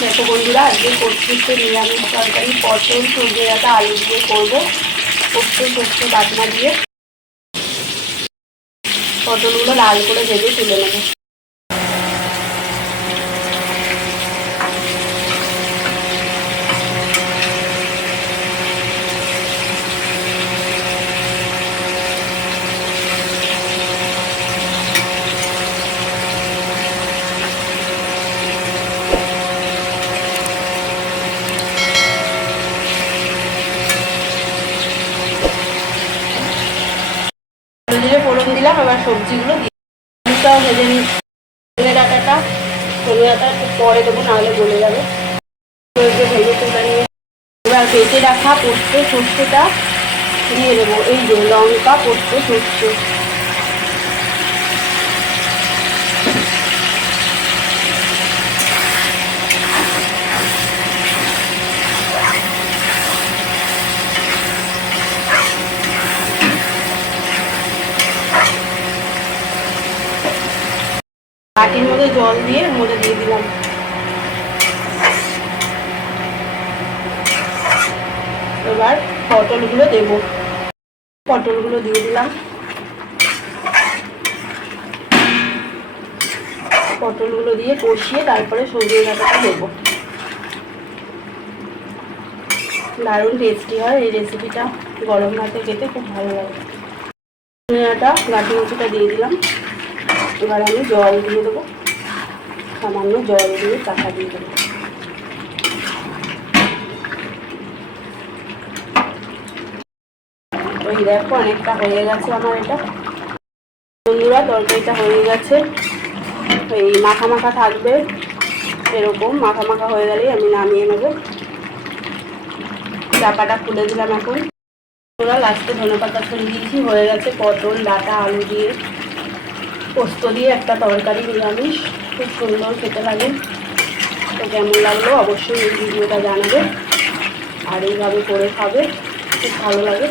দেখো বন্ধুরা, আজকে একটু নিরামিষ তরকারি, পটল, সর্ষে ডাটা, আলু দিয়ে করব। পোস্ত সত্যি বাটনা দিয়ে। পটলগুলো লাল করে ভেজে তুলে নেব। দিলাম এবার সবজিগুলো দিয়ে ভেজে নিলে ডাটাটা ধনে ডাটা পরে দেবো, নাহলে গলে যাবে। ভেজে নিয়ে এবার বেটে রাখা পোস্ত, সর্ষেটা দিয়ে দেবো। এই যে লঙ্কা, পোস্ত, সর্ষে। বাটির মধ্যে জল দিয়ে মধ্যে দিয়ে দিলাম। এবার পটলগুলো দেবো। পটলগুলো দিয়ে দিলাম। পটলগুলো দিয়ে কষিয়ে তারপরে সবজি ডাটাটা দেবো। দারুণ টেস্টি হয় এই রেসিপিটা গরম ভাতে খেতে খুব ভালো লাগে। ডাটা গাঠি মুচিটা দিয়ে দিলাম। এবার আমি জল দিয়ে দেবো। সামান্য জল দিয়ে চাকা দিয়ে দেবো। দেখো অনেকটা হয়ে গেছে আমার এটা। বন্ধুরা, তরকারিটা হয়ে গেছে। এই মাখা মাখা থাকবে। এরকম মাখা মাখা হয়ে গেলেই আমি নামিয়ে নেব। চাপাটা খুলে দিলাম এখন। ওরা লাস্টে ধনে পাতা ফুল দিয়েছি। হয়ে গেছে পটল, ডাটা, আলু দিয়ে। পোস্ত দিয়ে একটা তরকারি নিরামিষ। খুব সুন্দর খেতে লাগে। তো কেমন লাগল অবশ্যই এই ভিডিওটা জানাবে। আর এইভাবে করে খাবে, খুব ভালো লাগে।